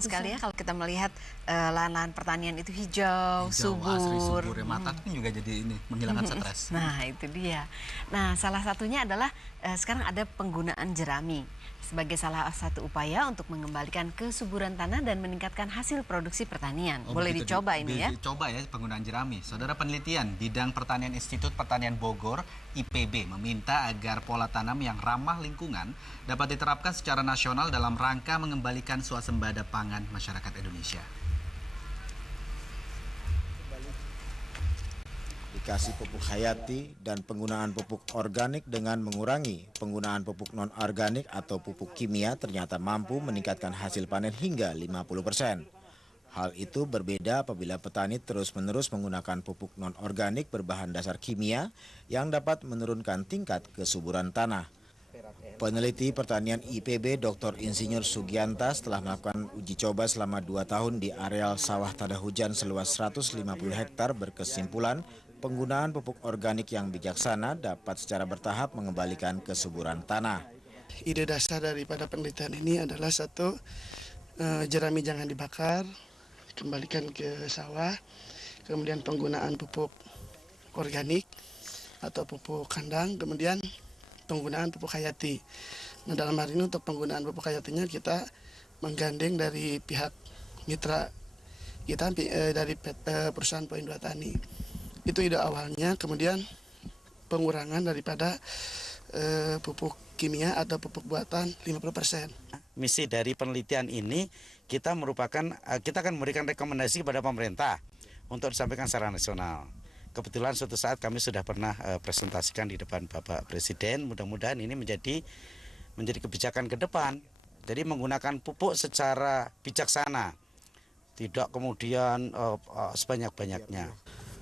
senang sekali ya kalau kita melihat lahan-lahan pertanian itu hijau, subur. Asri, subur ya. Mata pun juga jadi ini menghilangkan stres. Nah, itu dia. Nah, salah satunya adalah sekarang ada penggunaan jerami sebagai salah satu upaya untuk mengembalikan kesuburan tanah dan meningkatkan hasil produksi pertanian. Boleh dicoba ini ya? Dicoba ya penggunaan jerami. Saudara, penelitian Bidang Pertanian Institut Pertanian Bogor, IPB, meminta agar pola tanam yang ramah lingkungan dapat diterapkan secara nasional dalam rangka mengembalikan swasembada pangan masyarakat Indonesia. Dikasih pupuk hayati dan penggunaan pupuk organik dengan mengurangi penggunaan pupuk non-organik atau pupuk kimia ternyata mampu meningkatkan hasil panen hingga 50%. Hal itu berbeda apabila petani terus-menerus menggunakan pupuk non-organik berbahan dasar kimia yang dapat menurunkan tingkat kesuburan tanah. Peneliti pertanian IPB Dr. Insinyur Sugianta setelah melakukan uji coba selama 2 tahun di areal sawah tada hujan seluas 150 hektar berkesimpulan penggunaan pupuk organik yang bijaksana dapat secara bertahap mengembalikan kesuburan tanah. Ide dasar daripada penelitian ini adalah satu, jerami jangan dibakar, kembalikan ke sawah, kemudian penggunaan pupuk organik atau pupuk kandang, kemudian penggunaan pupuk hayati. Nah, dalam hal ini untuk penggunaan pupuk hayatinya kita menggandeng dari pihak mitra kita dari perusahaan Poin 2 Tani. Itu ide awalnya, kemudian pengurangan daripada pupuk kimia atau pupuk buatan 50%. Misi dari penelitian ini kita akan memberikan rekomendasi kepada pemerintah untuk disampaikan secara nasional. Kebetulan suatu saat kami sudah pernah presentasikan di depan Bapak Presiden. Mudah-mudahan ini menjadi kebijakan ke depan. Jadi menggunakan pupuk secara bijaksana, tidak kemudian sebanyak-banyaknya.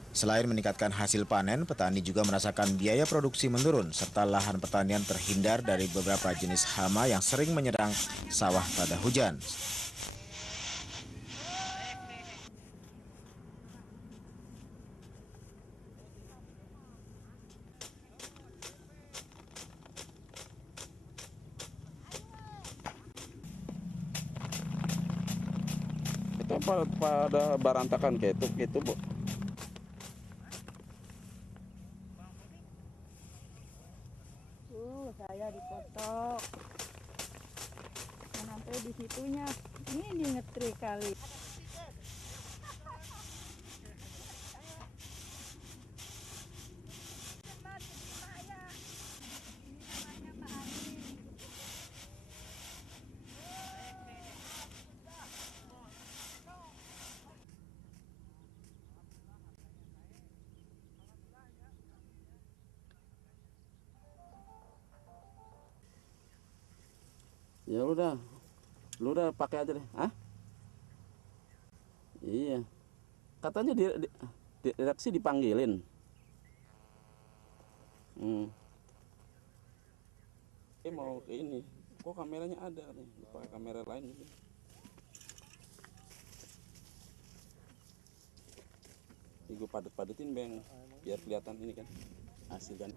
Selain meningkatkan hasil panen, petani juga merasakan biaya produksi menurun serta lahan pertanian terhindar dari beberapa jenis hama yang sering menyerang sawah pada hujan. Itu pada barantakan kayak itu gitu, Bu. Saya dipoto sampai di situnya ini ngetrik kali. Ya udah, lu udah pakai aja deh, Iya, katanya direksi dipanggilin. Mau ke ini, kok kameranya ada nih, pakai kamera lain. Ini gue padet-padetin bang, biar kelihatan ini kan hasil kan.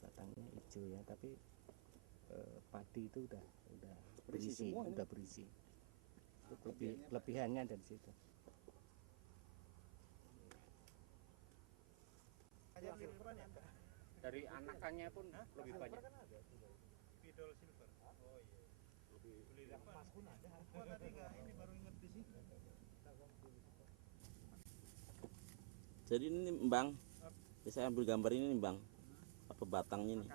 Batangnya hijau ya, tapi padi itu udah berisi, udah berisi. Kelebihannya dari situ. Dari anakannya pun lebih banyak. Spidol silver. Oh iya. Lebih emas pun ada. Oh tadi enggak, ini baru ingat di sini. Jadi ini Bang, saya ambil gambar ini nih Bang, apa batangnya nih.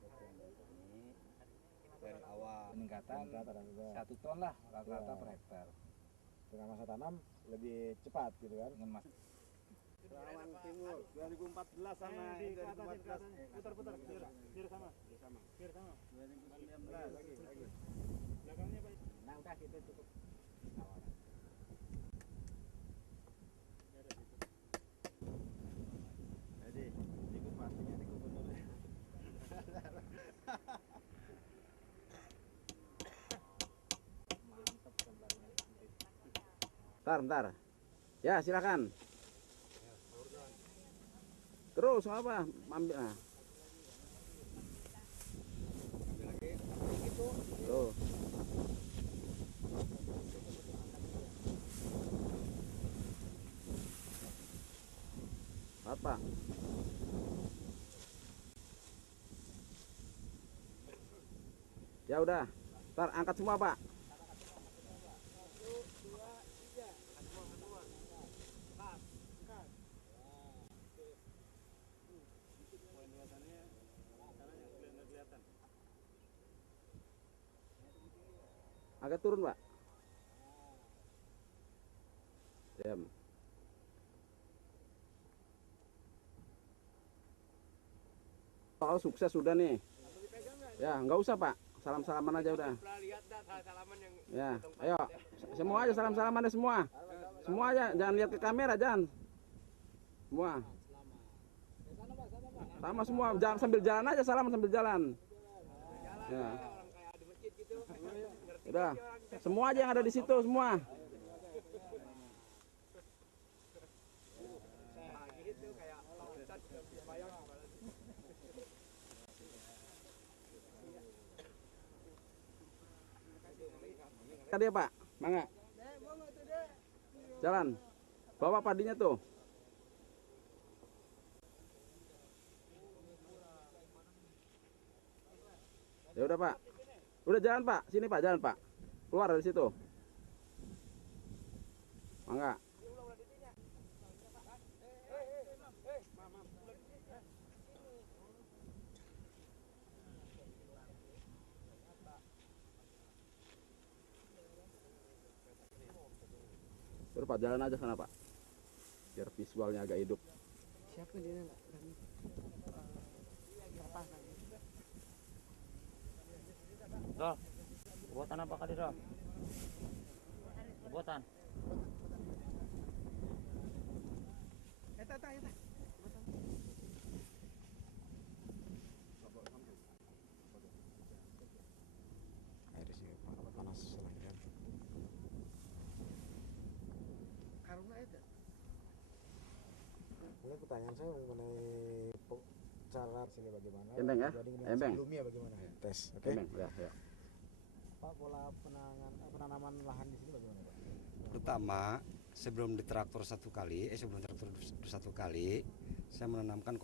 Ini dari awal peningkatan 1 ton lah rata-rata per hektar. Dengan masa tanam lebih cepat gitu kan. Dengan masa Rawan Timur 2014 sama 2014. Putar-putar biar sama. Biar sama. 2019 lagi. Belakangnya Pak. Nah, udah gitu cukup. Jadi, ikut pastinya nih gubernurnya. Bentar. Ya, silakan. Terus apa? Ambil ah. Tuh. Apa? Ya udah. Ntar angkat semua, Pak. Agak turun, Pak. Diam. Oh, sukses sudah nih. Ya, nggak usah, Pak. Salam-salaman aja udah. Ya, ayo. Semua aja salam-salaman deh semua. Semua aja, jangan lihat ke kamera, jangan. Semua. Sama semua, jangan sambil jalan aja, salaman sambil jalan. Ya. Udah, semua aja yang ada di situ semua. Tadi ya, Pak, mangga. Jalan, bawa padinya tuh. Ya udah, Pak. Udah jalan, Pak. Sini, Pak, jalan, Pak. Keluar dari situ. Mangga. Udah, Pak, jalan aja sana, Pak. Biar visualnya agak hidup. Siapa dia nak? Dol, buatan apa kali Dol? Buatan. Eta. Air sih panas lagi kan. Karena eta. Ini pertanyaan saya mengenai cara sini bagaimana? Embeng ya? Embeng. Sebelumnya bagaimana? Tes, oke? Embeng, ya. Pak, pola penanaman lahan di sini bagaimana, Pak? Pertama, sebelum ditraktor satu kali, saya menanamkan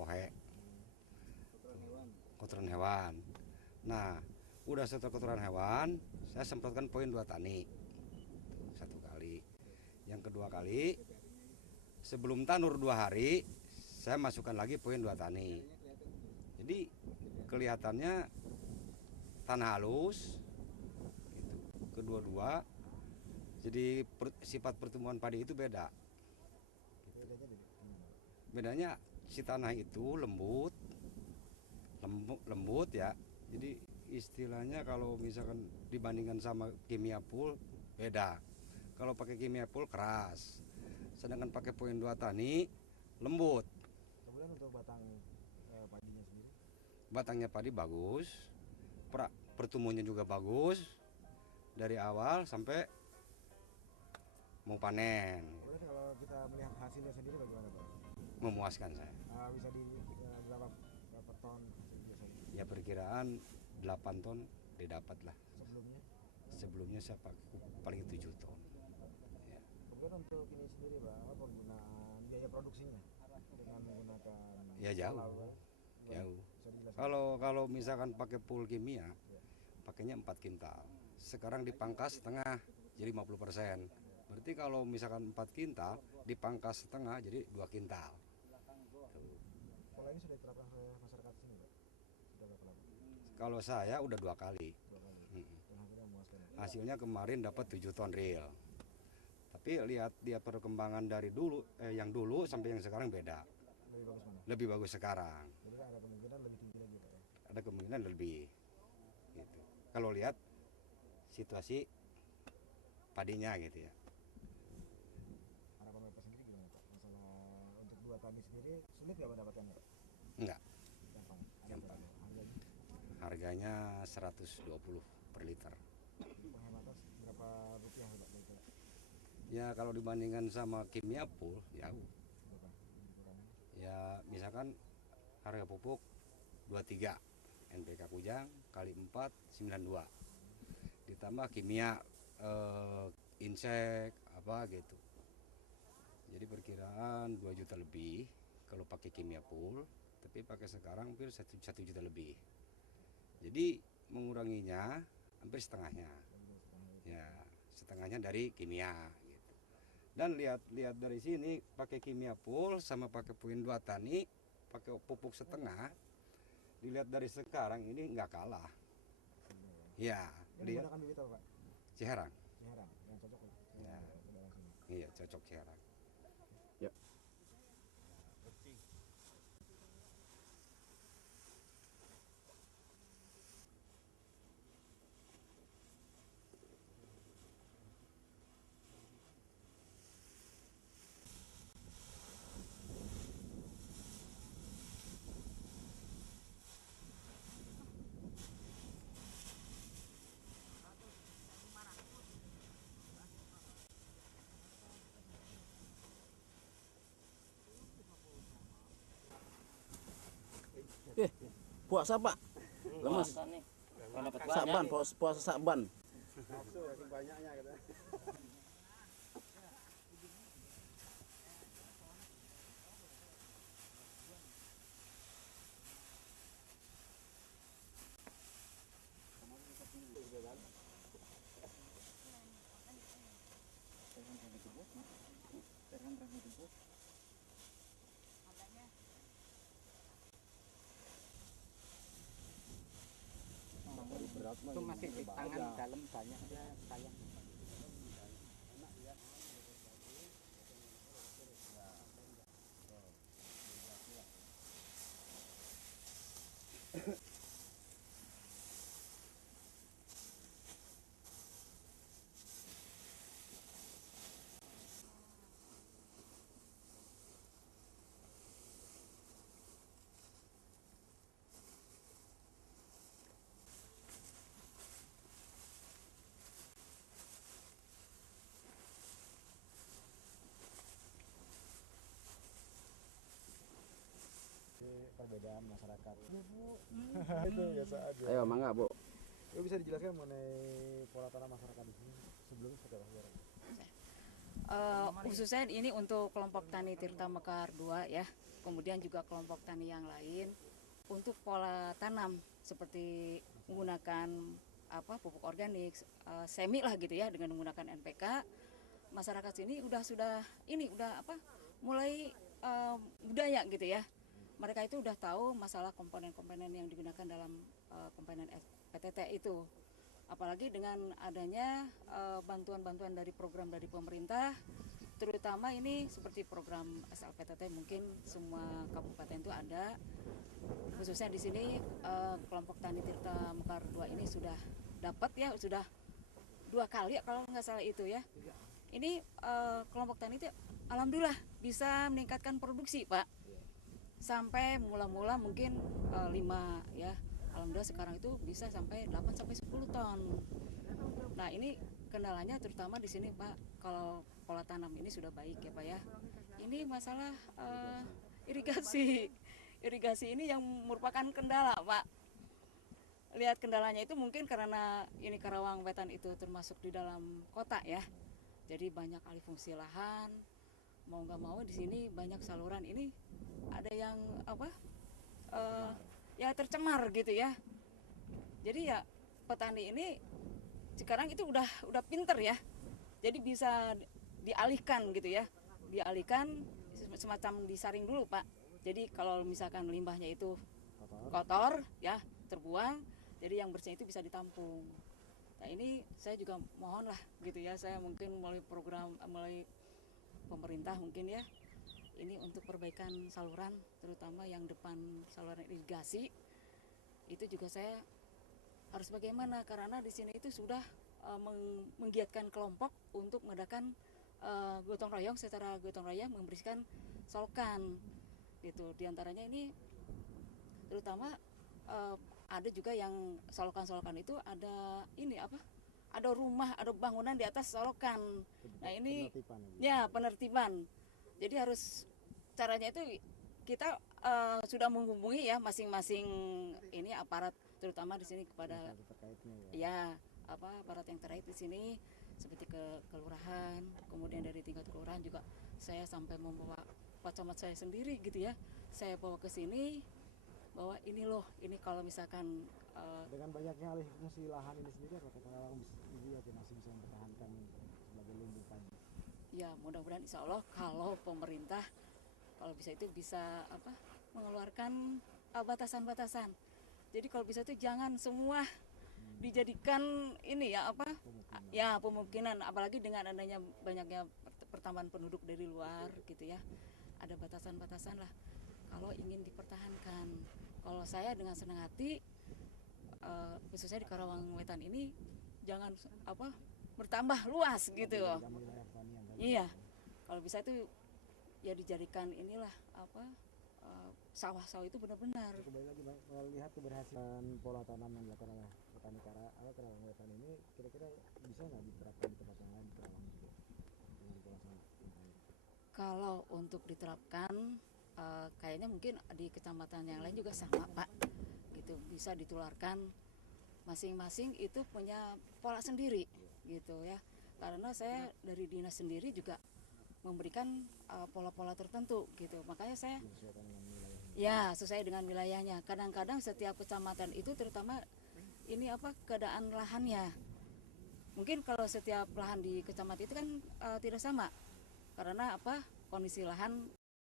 kotoran hewan. Nah, udah setelah kotoran hewan, saya semprotkan poin 2 tani satu kali. Yang kedua kali, sebelum tanur 2 hari, saya masukkan lagi poin 2 tani. Jadi kelihatannya tanah halus, gitu. Kedua-dua, jadi sifat pertumbuhan padi itu beda. Bedanya si tanah itu lembut ya. Jadi istilahnya kalau misalkan dibandingkan sama kimia pool beda. Kalau pakai kimia pool keras, sedangkan pakai poin 2 tani lembut. Kemudian untuk batang padinya sendiri? Batangnya padi bagus, pertumbuhannya juga bagus dari awal sampai mau panen. Kemudian kalau kita melihat hasilnya sendiri bagaimana, Pak? Memuaskan saya. Bisa di berapa ton biasanya? Ya perkiraan 8 ton didapat lah. Sebelumnya? Sebelumnya saya paling 7 ton. Ya. Kemudian untuk ini sendiri, Pak, apa penggunaan biaya produksinya dengan menggunakan Ya jauh. Kalau misalkan pakai pool kimia, pakainya 4 kintal. Sekarang dipangkas setengah jadi 50%. Berarti kalau misalkan 4 kintal dipangkas setengah jadi 2 kintal. Pola ini sudah diterapkan oleh masyarakat sini, Pak? Sudah berapa lama? Kalau saya udah 2 kali. Hasilnya kemarin dapat 7 ton real. Tapi lihat perkembangan dari dulu, yang dulu sampai yang sekarang beda. Lebih bagus mana? Lebih bagus sekarang. Jadi ada kemungkinan lebih tinggi lagi Pak ya? Ada kemungkinan lebih. Gitu. Kalau lihat situasi padinya gitu ya. Harapan Bapak sendiri gimana Pak? Masalah untuk 2 tani sendiri sulit nggak mendapatkannya Pak? Enggak. Gampang. Gampang. Harganya? Harganya 120 per liter. Penghematan berapa rupiah Pak? Ya kalau dibandingkan sama kimia pool jauh. Berapa? Kurangnya? Ya misalkan harga pupuk 23, NPK Kujang kali 4 92. Ditambah kimia insek apa gitu. Jadi perkiraan 2 juta lebih kalau pakai kimia pool, tapi pakai sekarang hampir 1 juta lebih. Jadi menguranginya hampir setengahnya. Ya, setengahnya dari kimia gitu. Dan lihat dari sini pakai kimia pool sama pakai poin 2 tani, pakai pupuk setengah. Dilihat dari sekarang ini nggak kalah. Ya, Yang menggunakan bibit apa Pak? Ciherang. Ciherang, yang cocok Pak? Ya. Iya, cocok Ciherang. Yuk. Puasa Pak, lemas. Saban, puasa Saban. Nafsu saking banyaknya gitu. Itu masih di tangan dalam banyak dia sayang. Perbedaan masyarakat. Itu biasa aja. Ayo mangga Bu. Ya, bisa dijelaskan mengenai pola tanam masyarakat di sini sebelumnya seperti apa? Khususnya ini untuk kelompok tani Tirta Mekar 2 ya, kemudian juga kelompok tani yang lain untuk pola tanam seperti menggunakan pupuk organik semi lah gitu ya, dengan menggunakan NPK. Masyarakat sini udah mulai budaya gitu ya. Mereka itu udah tahu masalah komponen-komponen yang digunakan dalam komponen PTT itu. Apalagi dengan adanya bantuan-bantuan dari program dari pemerintah, terutama ini seperti program SLPTT, mungkin semua kabupaten itu ada. Khususnya di sini kelompok tani Tirta Mekar 2 ini sudah dapat ya, sudah 2 kali kalau nggak salah itu ya. Ini kelompok tani itu alhamdulillah bisa meningkatkan produksi Pak. Sampai mula-mula mungkin 5 ya. Alhamdulillah sekarang itu bisa sampai 8 sampai 10 ton. Nah, ini kendalanya terutama di sini Pak, kalau pola tanam ini sudah baik ya Pak ya. Ini masalah irigasi. Irigasi ini yang merupakan kendala Pak. Lihat kendalanya itu mungkin karena ini Karawang Wetan itu termasuk di dalam kota ya. Jadi banyak alih fungsi lahan. Mau nggak mau di sini banyak saluran ini ada yang ya tercemar gitu ya. Jadi ya petani ini sekarang itu udah pinter ya. Jadi bisa dialihkan gitu ya. Dialihkan semacam disaring dulu Pak. Jadi kalau misalkan limbahnya itu kotor ya terbuang, Jadi yang bersihnya itu bisa ditampung. Nah ini saya juga mohon lah gitu ya, saya mungkin melalui program, melalui pemerintah mungkin ya, ini untuk perbaikan saluran, terutama yang depan saluran irigasi, itu juga saya harus bagaimana, karena di sini itu sudah menggiatkan kelompok untuk mengadakan gotong royong, secara gotong royong membersihkan solokan gitu. Di antaranya ini terutama ada juga yang solokan-solokan itu ada ini apa? Ada rumah, ada bangunan di atas solokan. Nah ini ya penertiban. Jadi harus caranya itu kita sudah menghubungi ya masing-masing ini aparat, terutama di sini kepada ya aparat yang terkait di sini seperti ke kelurahan, kemudian dari tingkat kelurahan juga saya sampai membawa Pak Camat saya sendiri gitu ya. Saya bawa ke sini bahwa ini loh, ini kalau misalkan dengan banyaknya alih fungsi lahan ini sendiri, apakah Karawang masih bisa mempertahankan sebagai lumbung padi? Ya mudah-mudahan insya Allah kalau pemerintah kalau bisa itu bisa mengeluarkan batasan-batasan. Jadi kalau bisa itu jangan semua dijadikan ini ya ya pemukiman, apalagi dengan adanya banyaknya pertambahan penduduk dari luar gitu ya. Ada batasan-batasan lah kalau ingin dipertahankan. Kalau saya dengan senang hati khususnya di Karawang Wetan ini jangan bertambah luas gitu. Iya. Kalau bisa itu ya dijadikan inilah sawah-sawah itu benar-benar. Kembali lagi melihat keberhasilan pola tanam yang dilakukan oleh petani Karawang Wetan ini, kira-kira bisa nggak diterapkan di tempat yang lain di Karawang juga dengan pola tanam? Kalau untuk diterapkan kayaknya mungkin di kecamatan yang lain juga sama Pak, gitu bisa ditularkan, masing-masing itu punya pola sendiri gitu ya. Karena saya dari dinas sendiri juga memberikan pola-pola tertentu gitu, makanya saya ya sesuai dengan wilayahnya. Kadang-kadang setiap kecamatan itu terutama ini keadaan lahannya. Mungkin kalau setiap lahan di kecamatan itu kan tidak sama, karena kondisi lahan